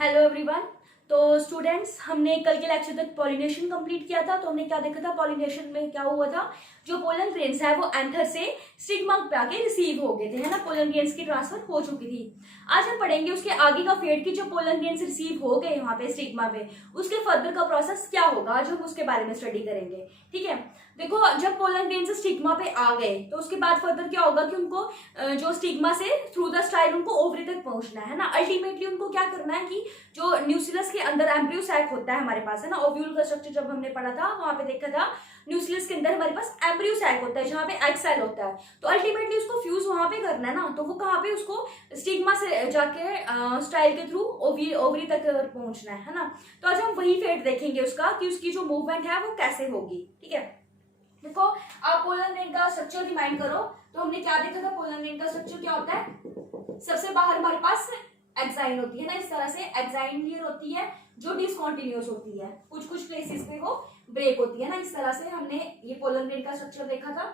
Hello everyone. तो students, हमने कल के लेक्चर तक पॉलिनेशन कंप्लीट किया था। तो हमने क्या देखा था, पॉलिनेशन में क्या हुआ था, जो पोलन ग्रेन्स है वो एंथर से स्टिग्मा पे आके रिसीव हो गए थे, है ना। पोलन ग्रेन्स की ट्रांसफर हो चुकी थी। आज हम पढ़ेंगे उसके आगे का फेट की जो पोलन ग्रेन्स रिसीव हो गए वहां पे स्टिग्मा पे, उसके फर्दर का प्रोसेस क्या होगा। आज हम उसके बारे में स्टडी करेंगे, ठीक है। देखो, जब पोलन ग्रेन्स स्टिग्मा पे आ गए तो उसके बाद फर्दर क्या होगा कि उनको जो स्टिग्मा से थ्रू द स्टाइल उनको ओवरी तक पहुंचना है ना। अल्टीमेटली उनको क्या करना है कि जो न्यूक्लियस के अंदर एम्ब्रियो सैक होता है हमारे पास, है ना। ओव्यूल का स्ट्रक्चर जब हमने पढ़ा था वहां पे देखा था, न्यूक्लियस के अंदर हमारे पास एम्ब्रियो सैक होता है जहां पे एग सेल होता है। तो अल्टीमेटली उसको फ्यूज वहां पे करना है ना, तो वो कहाँ पे उसको स्टिग्मा से जाके स्टाइल के थ्रू ओवरी तक पहुंचना है ना। तो आज हम वही फेट देखेंगे उसका कि उसकी जो मूवमेंट है वो कैसे होगी, ठीक है। देखो, आप पोलन ग्रेन का स्ट्रक्चर रिमाइंड करो तो हमने क्या देखा था। पोलन ग्रेन का स्ट्रक्चर क्या होता है, सबसे बाहर हमारे पास एक्साइन होती है ना, इस तरह से एक्साइन लेयर होती है जो डिसकंटिन्यूअस होती है, कुछ कुछ प्लेसेस पे वो ब्रेक होती है ना। इस तरह से हमने ये पोलन ग्रेन का स्ट्रक्चर देखा था।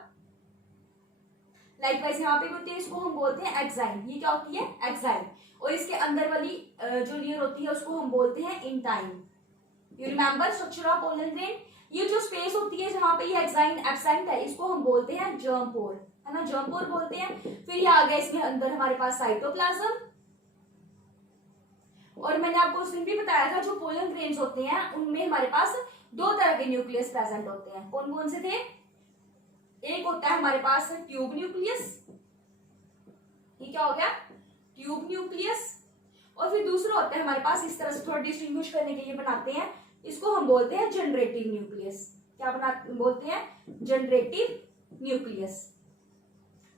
लाइकवाइज यहाँ पे भी होती है, इसको हम बोलते हैं एक्साइन। ये क्या होती है, एक्साइन। और इसके अंदर वाली जो लेयर होती है उसको हम बोलते हैं intine. You remember structure of pollen grain. ये जो स्पेस होती है जहां पे ये एक्साइन एब्सेंट है, इसको हम बोलते हैं जर्म पोर, है ना, जर्म पोर बोलते हैं। फिर ये आ गया इसके अंदर हमारे पास साइटोप्लाज्म। और मैंने आपको उस दिन भी बताया था जो पोलन ग्रेन्स होते हैं उनमें हमारे पास दो तरह के न्यूक्लियस प्रेजेंट होते हैं। कौन कौन से थे, एक होता है हमारे पास ट्यूब न्यूक्लियस, ये क्या हो गया, ट्यूब न्यूक्लियस। और फिर दूसरा होता है हमारे पास, इस तरह से थोड़ा डिस्टिंग्विश करने के लिए बनाते हैं, इसको हम बोलते हैं जनरेटिव न्यूक्लियस। क्या बोलते हैं, जनरेटिव न्यूक्लियस।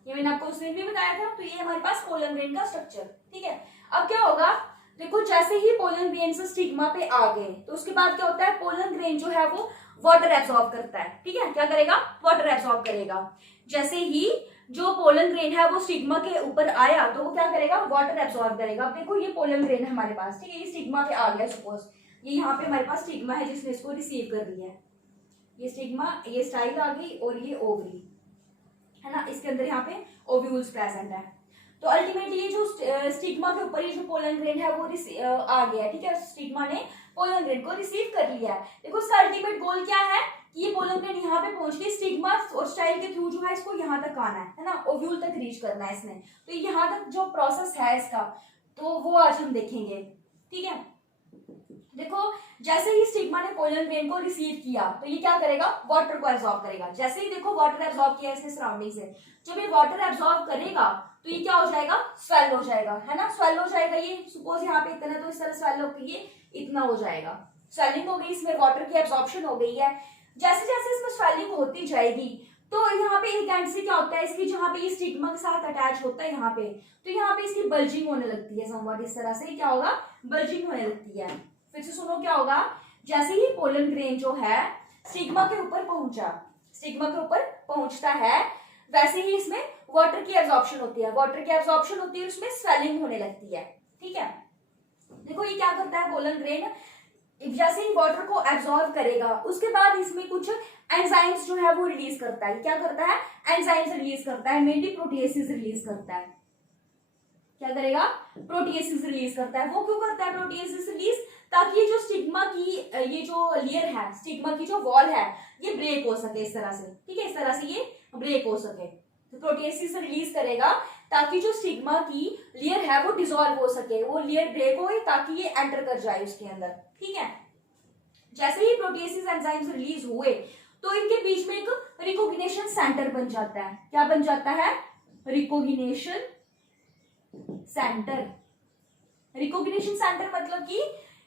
ये मैंने आपको उस दिन भी बताया था। तो ये हमारे पास पोलन ग्रेन का स्ट्रक्चर, ठीक है। अब क्या होगा, देखो, जैसे ही पोलन ग्रेन से स्टिग्मा पे आ गए तो उसके बाद क्या होता है, पोलन ग्रेन जो है वो वाटर एब्सॉर्ब करता है, ठीक है। क्या करेगा, वाटर एब्सॉर्ब करेगा। जैसे ही जो पोलन ग्रेन है वो स्टिग्मा के ऊपर आया तो वो क्या करेगा, वाटर एब्सॉर्ब करेगा। अब देखो, ये पोलन ग्रेन है हमारे पास, ठीक है, ये स्टिग्मा पे आ गया। सपोज ये यहाँ पे हमारे पास स्टिग्मा है जिसने इसको रिसीव कर लिया है। ये स्टिग्मा, ये स्टाइल आ गई और ये ओवरी, है ना। इसके अंदर यहाँ पे ओव्यूल्स प्रेजेंट है। तो अल्टीमेटली ये जो स्टिग्मा के ऊपर ये जो पोलन ग्रेन है वो आ गया है, ठीक है। स्टिग्मा ने पोलन ग्रेन को रिसीव कर लिया है। देखो, इसका अल्टीमेट गोल क्या है कि ये पोलन ग्रेन यहाँ पे पहुंच के स्टिग्मा और स्टाइल के थ्रू जो है इसको यहाँ तक आना है ना, ओव्यूल तक रीच करना है इसने। तो यहाँ तक जो प्रोसेस है इसका, तो वो आज हम देखेंगे, ठीक है। देखो, जैसे ही स्टिग्मा ने पोलन ग्रेन को रिसीव किया तो ये क्या करेगा, वाटर को एब्सॉर्ब करेगा। जैसे ही देखो वाटर एब्सॉर्ब किया इसने सराउंडिंग से, जब ये वाटर एब्सॉर्ब करेगा तो ये क्या हो जाएगा, स्वेल हो जाएगा, है ना। स्वेल हो जाएगा, ये सपोज यहाँ पे इतना, तो इस तरह स्वेल होकर ये इतना हो जाएगा। स्वेलिंग हो गई, इसमें वाटर की एब्सॉर्प्शन हो गई है। जैसे जैसे इसमें स्वेलिंग होती जाएगी तो यहाँ पे एक एंड से क्या होता है, इसकी जहाँ पे ये स्टिग्मा के साथ अटैच होता है यहाँ पे, तो यहाँ पे इसकी बल्जिंग होने लगती है समवट। इस तरह से क्या होगा, बल्जिंग होने लगती है। फिर से सुनो, क्या होगा, जैसे ही पोलन ग्रेन जो है स्टिग्मा के ऊपर पहुंचा, स्टिग्मा के ऊपर पहुंचता है, वैसे ही इसमें वाटर की एब्जॉर्प्शन होती है। वाटर की एब्जॉर्प्शन होती है, उसमें स्वेलिंग होने लगती है, ठीक है। देखो, ये क्या करता है पोलन ग्रेन, जैसे ही वाटर को एब्जॉर्ब करेगा उसके बाद इसमें कुछ एंजाइम्स जो है वो रिलीज करता है। क्या करता है, एंजाइम्स रिलीज करता है, मेनली प्रोटीएसेस रिलीज करता है। क्या करेगा, प्रोटीएसेस रिलीज करता है। वो क्यों करता है प्रोटीएसेस रिलीज, ताकि ये जो स्टिग्मा की ये जो लेयर है, स्टिग्मा की जो वॉल है, ये ब्रेक हो सके इस तरह से, ठीक है। इस तरह से ये ब्रेक हो सके, तो प्रोटीएसेस रिलीज करेगा ताकि जो स्टिग्मा की लेयर है वो डिसॉल्व हो सके, वो लेयर ब्रेक हो ताकि ये एंटर कर जाए उसके अंदर, ठीक है। जैसे ही प्रोटीएसेस एंजाइम्स रिलीज हुए तो इनके बीच में एक रिकॉग्निशन सेंटर बन जाता है। क्या बन जाता है, रिकॉग्निशन सेंटर। रिकॉग्निशन सेंटर मतलब कि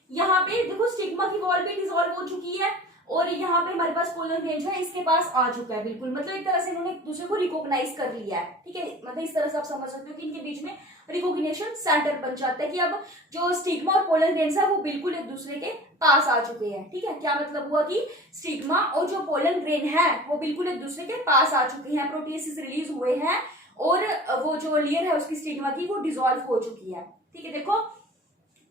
यहाँ पे देखो, स्टिग्मा की वॉल भी डिसॉल्व हो चुकी है और यहाँ पे हमारे पास पोलन ग्रेन जो है इसके पास आ चुका है, बिल्कुल। मतलब एक तरह से इन्होंने एक दूसरे को रिकॉग्नाइज कर लिया है, ठीक है। मतलब इस तरह से आप समझ सकते हो कि इनके बीच में रिकॉग्निशन सेंटर बन जाता है कि अब जो स्टिग्मा और पोलन ग्रेन्स है वो बिल्कुल एक दूसरे के पास आ चुके हैं, ठीक है। क्या मतलब हुआ कि स्टिग्मा और जो पोलन ग्रेन है वो बिल्कुल एक दूसरे के पास आ चुके हैं, प्रोटीएसेस रिलीज हुए हैं और वो जो लेयर है उसकी स्टिग्मा की वो डिसॉल्व हो चुकी है, ठीक है। देखो,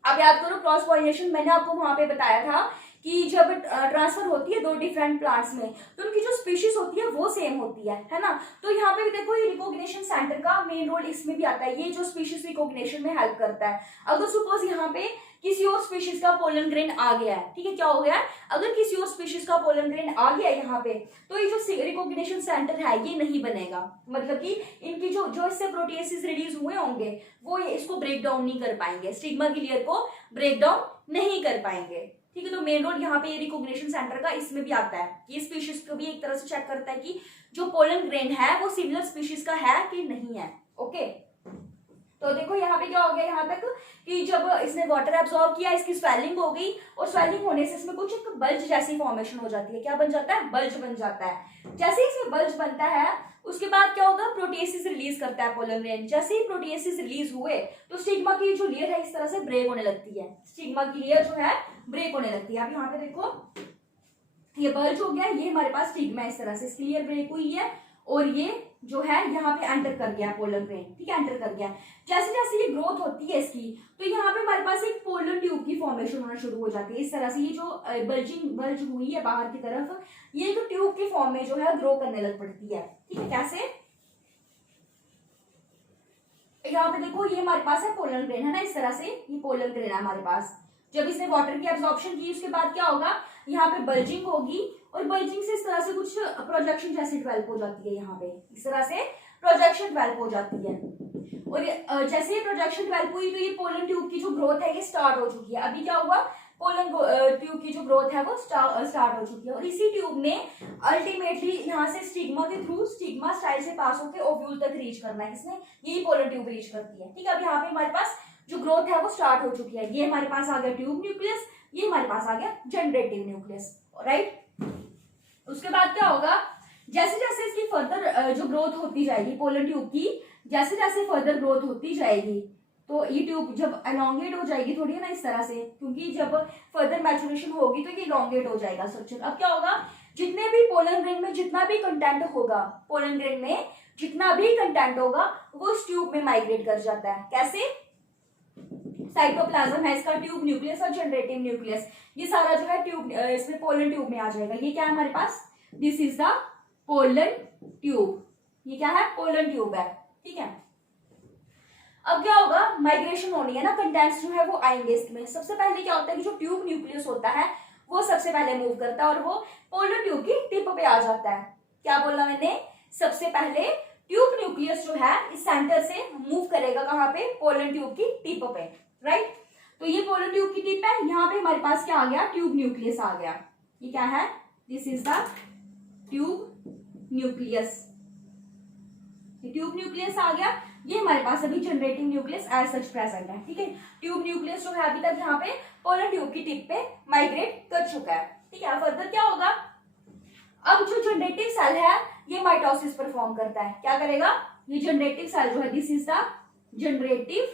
अब याद करो, क्रॉस पॉलिनेशन मैंने आपको वहां पे बताया था कि जब ट्रांसफर होती है दो डिफरेंट प्लांट्स में तो उनकी जो स्पीशीज होती है वो सेम होती है ना। तो यहाँ पे भी देखो, ये रिकॉग्निशन सेंटर का मेन रोल इसमें भी आता है, ये जो स्पीशीज रिकॉग्निशन में हेल्प करता है। अगर सपोज यहाँ पे किसी और स्पीशीज का पोलन ग्रेन आ गया है, ठीक है, क्या हो गया है, अगर किसी और स्पीशीज का पोलन ग्रेन आ गया है यहाँ पे, तो ये जो रिकॉग्निशन सेंटर है ये नहीं बनेगा, मतलब कि इनकी जो इससे प्रोटीएसिस रिलीज हुए होंगे वो ये इसको ब्रेक डाउन नहीं कर पाएंगे, स्टिग्मा की लेयर को ब्रेक डाउन नहीं कर पाएंगे, ठीक है। तो मेन रोल यहाँ पे रिकॉग्निशन सेंटर का इसमें भी आता है, ये स्पीशीज को भी एक तरह से चेक करता है कि जो पोलन ग्रेन है वो सिमिलर स्पीशीज का है कि नहीं है, ओके। तो देखो यहाँ पे क्या हो गया यहाँ तक कि जब इसने वाटर एब्सॉर्ब किया, इसकी स्वेलिंग हो गई, और स्वेलिंग होने से इसमें कुछ एक बल्ज जैसी फॉर्मेशन हो जाती है, क्या बन जाता है, बल्ज बन जाता है। जैसे ही इसमें बल्ज बनता है उसके बाद क्या होगा, प्रोटीएसिस रिलीज करता है पोलन ग्रेन। जैसे ही प्रोटीएसिस रिलीज हुए तो स्टिग्मा की जो लेयर है इस तरह से ब्रेक होने लगती है, स्टिग्मा की लेयर जो है ब्रेक होने लगती है। अब यहाँ पे देखो ये बल्ज हो गया, ये हमारे पास स्टिग्मा इस तरह से इसकी लेयर ब्रेक हुई है, और ये जो है यहाँ पे एंटर कर गया पोलन ग्रेन, ठीक है, एंटर कर गया। जैसे जैसे ये ग्रोथ होती है इसकी, तो यहाँ पे हमारे पास एक पोलन ट्यूब की फॉर्मेशन होना शुरू हो जाती है इस तरह से। ये जो बल्ज हुई है बाहर की तरफ, ये एक ट्यूब की फॉर्म में जो है ग्रो करने लग पड़ती है, ठीक है। कैसे, यहाँ पे देखो ये हमारे पास है पोलन ग्रेन, है ना, इस तरह से ये पोलन ग्रेन है हमारे पास। जब इसने वाटर की एब्जॉर्प्शन की उसके बाद क्या होगा, यहाँ पे बल्जिंग होगी, और बल्जिंग से इस तरह से कुछ प्रोजेक्शन जैसी डेवलप हो जाती है, यहाँ पे इस तरह से प्रोजेक्शन डेवलप हो जाती है। और जैसे ही प्रोजेक्शन डेवलप हुई तो ये पोलन ट्यूब की जो ग्रोथ है ये स्टार्ट हो चुकी है। अभी क्या हुआ, पोलन ट्यूब की जो ग्रोथ है वो स्टार्ट हो चुकी है, और इसी ट्यूब ने अल्टीमेटली यहाँ से स्टिग्मा के थ्रू स्टिग्मा स्टाइल से पास होकर ओव्यूल तक रीच करना है, किसने, यही पोलन ट्यूब रीच करती है, ठीक है। अब यहाँ पे हमारे पास जो ग्रोथ है वो स्टार्ट हो चुकी है, ये हमारे पास आ गया ट्यूब न्यूक्लियस, ये हमारे पास आ गया जनरेटिव न्यूक्लियस, राइट। उसके बाद क्या होगा, जैसे जैसे इसकी फर्दर जो ग्रोथ होती जाएगी पोलन ट्यूब की, जैसे जैसे फर्दर ग्रोथ होती जाएगी तो ये ट्यूब जब एलोंगेट हो जाएगी थोड़ी है ना इस तरह से, क्योंकि जब फर्दर मैचुरेशन होगी तो ये एलोंगेट हो जाएगा स्ट्रक्चर। अब क्या होगा, जितने भी पोलन ग्रेन में जितना भी कंटेंट होगा, पोलन ग्रेन में जितना भी कंटेंट होगा वो इस ट्यूब में माइग्रेट कर जाता है। कैसे, साइटोप्लाज्म है इसका, ट्यूब न्यूक्लियस और जनरेटिव न्यूक्लियस, ये सारा जो है ट्यूब इसमें पोलन ट्यूब में आ जाएगा। ये क्या है हमारे पास, this is the pollen tube, ये क्या है, पोलन ट्यूब है, ठीक है। अब क्या होगा, माइग्रेशन होनी है ना, कंटेंट्स जो है वो आएंगे इसमें। सबसे पहले क्या होता है कि जो ट्यूब न्यूक्लियस होता है वो सबसे पहले मूव करता है और वो पोलन ट्यूब की टिप पे आ जाता है। क्या बोला मैंने, सबसे पहले ट्यूब न्यूक्लियस जो है इस सेंटर से मूव करेगा कहाँ पे, पोलन ट्यूब की टिप पे, राइट। तो ये पोलन ट्यूब की टिप है, यहाँ पे हमारे पास क्या आ गया, ट्यूब न्यूक्लियस आ गया। ये क्या है, this is the tube nucleus, tube nucleus आ गया। ये हमारे पास अभी generative nucleus as such present है, ठीक है। ट्यूब न्यूक्लियस जो है अभी तक यहाँ पे पोलन ट्यूब की टिप पे माइग्रेट कर चुका है, ठीक है। फर्दर क्या होगा, अब जो जनरेटिव सेल है ये माइटोसिस परफॉर्म करता है, क्या करेगा, ये जनरेटिव सेल जो है, this is the generative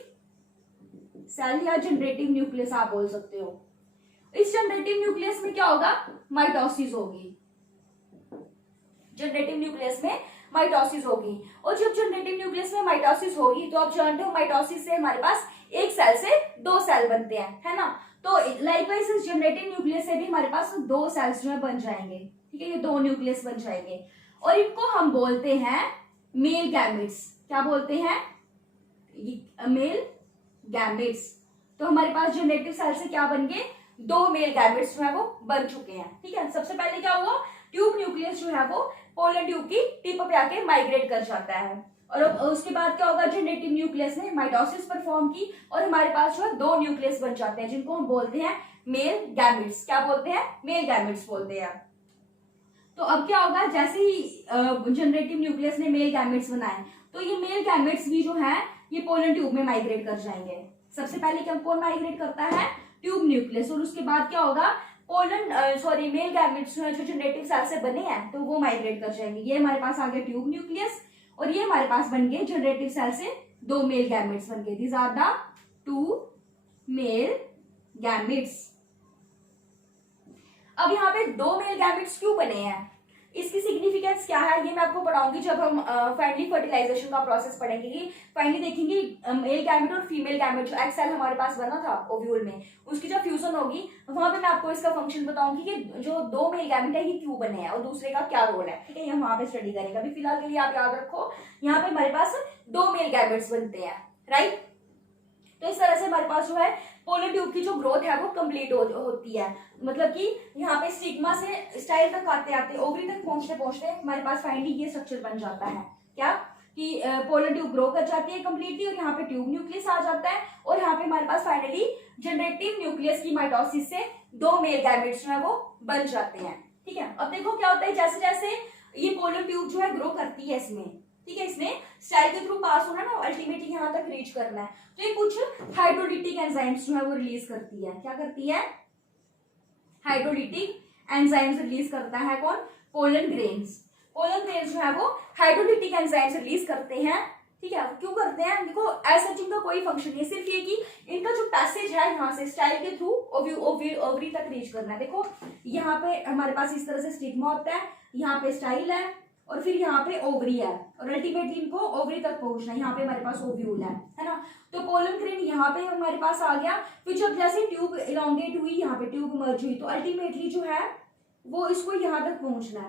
cell या जनरेटिव न्यूक्लियस आप बोल सकते हो। इस जनरेटिव न्यूक्लियस में क्या होगा, माइटोसिस होगी, जनरेटिव न्यूक्लियस में माइटोसिस होगी। और जब जनरेटिव न्यूक्लियस में माइटोसिस होगी तो आप जानते हो माइटोसिस से हमारे पास एक सेल से दो सेल बनते हैं, है ना। तो लाइकवाइज इस जनरेटिव न्यूक्लियस से भी हमारे पास दो सेल्स जो है बन जाएंगे, ठीक है, ये दो न्यूक्लियस बन जाएंगे, और इनको हम बोलते हैं मेल गैमेट्स। क्या बोलते हैं, मेल गैमेट्स। तो हमारे पास जनरेटिव सेल से क्या बन गए, दो मेल गैमेट्स जो है वो बन चुके हैं, ठीक है। सबसे पहले क्या हुआ, ट्यूब न्यूक्लियस जो है वो पोलन ट्यूब की टिप पे आके माइग्रेट कर जाता है, और उसके बाद क्या होगा, जनरेटिव न्यूक्लियस ने माइटोसिस परफॉर्म की और हमारे पास जो है दो न्यूक्लियस बन जाते हैं जिनको हम बोलते हैं मेल गैमेट्स। क्या बोलते हैं, मेल गैमेट्स बोलते हैं। तो अब क्या होगा, जैसे ही जनरेटिव न्यूक्लियस ने मेल गैमेट्स बनाए तो ये मेल गैमेट्स भी जो है ये पोलन ट्यूब में माइग्रेट कर जाएंगे। सबसे पहले क्या कौन माइग्रेट करता है, ट्यूब न्यूक्लियस, और उसके बाद क्या होगा, मेल गैमेट्स जो है जो जनरेटिव सेल से बने हैं तो वो माइग्रेट कर जाएंगे। ये हमारे पास आ गया ट्यूब न्यूक्लियस, और ये हमारे पास बन गए जनरेटिव सेल से दो मेल गैमेट्स बन गए, these are the two male gametes. अब यहाँ पे दो मेल गैमेट्स क्यों बने हैं, इसकी सिग्निफिकेंस क्या है, ये मैं आपको पढ़ाऊंगी जब हम फाइनली फर्टिलाइजेशन का प्रोसेस पढ़ेंगे कि फाइनली देखेंगे मेल गैमेट और फीमेल गैमेट जो एग सेल हमारे पास बना था ओव्यूल में, उसकी जब फ्यूजन होगी वहां पे मैं आपको इसका फंक्शन बताऊंगी कि जो दो मेल गैमेट है ये क्यों बने हैं और दूसरे का क्या रोल है, ठीक है। ये हम वहां पे स्टडी करेंगे। अभी फिलहाल के लिए आप याद रखो, यहाँ पे हमारे पास दो मेल गैमेट्स बनते हैं, राइट। तो इस तरह से हमारे पास जो है पोलर ट्यूब की जो ग्रोथ है वो कंप्लीट होती है, मतलब कि यहाँ पे स्टिग्मा से स्टाइल तक आते आते ओवरी तक पहुंचते पहुंचते हमारे पास फाइनली ये स्ट्रक्चर बन जाता है, क्या कि पोलर ट्यूब ग्रो कर जाती है कंप्लीटली और यहाँ पे ट्यूब न्यूक्लियस आ जाता है और यहाँ पे हमारे पास फाइनली जनरेटिव न्यूक्लियस की माइटोसिस से 2 मेल गैमेट्स जो है वो बन जाते हैं। ठीक है, अब देखो क्या होता है, जैसे जैसे ये पोलर ट्यूब जो है ग्रो करती है इसमें, ठीक है, इसने स्टाइल के थ्रू पास होना है ना, अल्टीमेटली यहाँ तक रीच करना है, तो ये कुछ हाइड्रोलिटिक एंजाइम्स जो है वो रिलीज करती है। क्या करती है? हाइड्रोलिटिक एंजाइम्स रिलीज करता है कौन? Pollen grains. पोलन ग्रेन्स जो है वो हाइड्रोलिटिक एंजाइम्स रिलीज करते हैं। ठीक है, क्यों करते हैं? देखो ऐसा इनका कोई फंक्शन नहीं है, सिर्फ ये कि इनका जो पैसेज है यहाँ से स्टाइल के थ्रू ओवरी तक रीच करना है। देखो यहाँ पे हमारे पास इस तरह से स्टिग्मा होता है, यहाँ पे स्टाइल है और फिर यहाँ पे ओवरी है और अल्टीमेटली इनको ओवरी तक पहुंचना है। यहाँ पे हमारे पास ओव्यूल है ना, तो पोलन ग्रेन यहाँ पे हमारे पास आ गया। फिर जब जैसे ट्यूब इलोंगेट हुई, यहाँ पे ट्यूब मर्ज हुई, तो अल्टीमेटली जो है वो इसको यहाँ तक पहुंचना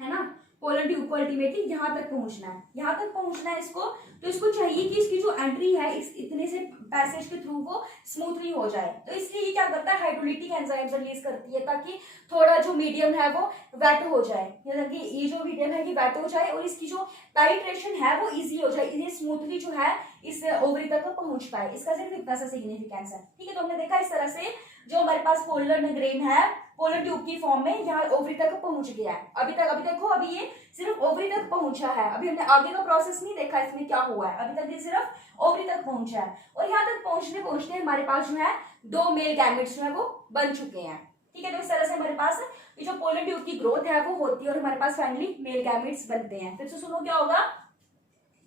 है ना, पोलन ट्यूब को अल्टीमेटली यहाँ तक पहुंचना है, यहाँ तक पहुंचना है इसको। तो इसको चाहिए कि इसकी जो एंट्री है इस इतने से पैसेज के थ्रू वो स्मूथली हो जाए, तो इसलिए ये क्या करता है, हाइड्रोलिटिक एंजाइम्स रिलीज करती है ताकि थोड़ा जो मीडियम है वो वेट हो जाए, यानी कि ये जो मीडियम है ये वेट हो जाए और इसकी जो पेनिट्रेशन है वो इजी हो जाए, इन्हें स्मूथली जो है इस ओवरी तक पहुंच पाए। इसका सिर्फ इतना सा सिग्निफिकेंस है। ठीक है, तो हमने देखा इस तरह से जो हमारे पास पोलर ग्रेन है पोलर ट्यूब की फॉर्म में यहाँ ओवरी तक पहुंच गया है। अभी देखो अभी ये सिर्फ ओवरी तक पहुंचा है, अभी हमने आगे का प्रोसेस नहीं देखा इसमें क्या हुआ है, अभी तक ये सिर्फ ओवरी तक पहुंचा है और यहाँ तक पहुंचने पहुंचते हमारे पास जो है 2 मेल गैमेट्स जो है वो बन चुके हैं। ठीक है, तो इस तरह से हमारे पास ये जो पोलर ट्यूब की ग्रोथ है वो होती है और हमारे पास फाइनली मेल गैमेट्स बनते हैं। फिर से सुनो क्या होगा,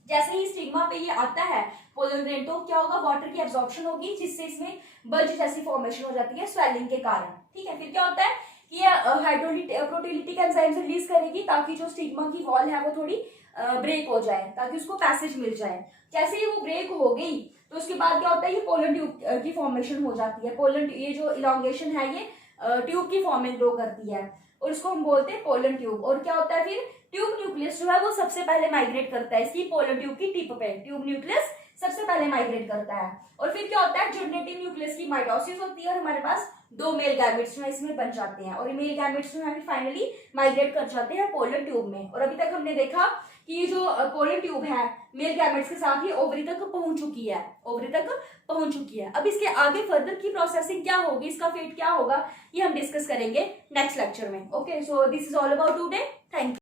जैसे ही स्टिग्मा पे ये आता है पोलन ग्रेन, तो क्या होगा, वाटर की एब्जॉर्प्शन होगी जिससे इसमें बल्ज जैसी फॉर्मेशन हो जाती है स्वेलिंग के कारण। ठीक है, फिर क्या होता है कि ये प्रोटीलिटिक एंजाइम्स रिलीज करेगी ताकि जो स्टिग्मा की वॉल है वो थोड़ी ब्रेक हो जाए, ताकि उसको पैसेज मिल जाए। जैसे ही वो ब्रेक हो गई तो उसके बाद क्या होता है, ये पोलन ट्यूब की फॉर्मेशन हो जाती है। पोलन ये जो इलोंगेशन है ये ट्यूब की फॉर्म में ग्रो करती है और इसको हम बोलते हैं पोलन ट्यूब। और क्या होता है फिर ट्यूब न्यूक्लियस जो है वो सबसे पहले माइग्रेट करता है इसकी पोलन ट्यूब की टिप पे, ट्यूब न्यूक्लियस सबसे पहले माइग्रेट करता है और फिर क्या होता है, जनरेटिव न्यूक्लियस की माइटोसिस होती है और हमारे पास 2 मेल गैमेट्स जो है इसमें बन जाते हैं और मेल गैमेट्स जो है फाइनली माइग्रेट कर जाते हैं पोलन ट्यूब में। और अभी तक हमने देखा कि ये जो पोलन ट्यूब है मेल गैमेट्स के साथ ही ओवरी तक पहुंच चुकी है, ओवरी तक पहुंच चुकी है। अब इसके आगे फर्दर की प्रोसेसिंग क्या होगी, इसका फेट क्या होगा, ये हम डिस्कस करेंगे नेक्स्ट लेक्चर में। Okay, so this is all about today. Thank you.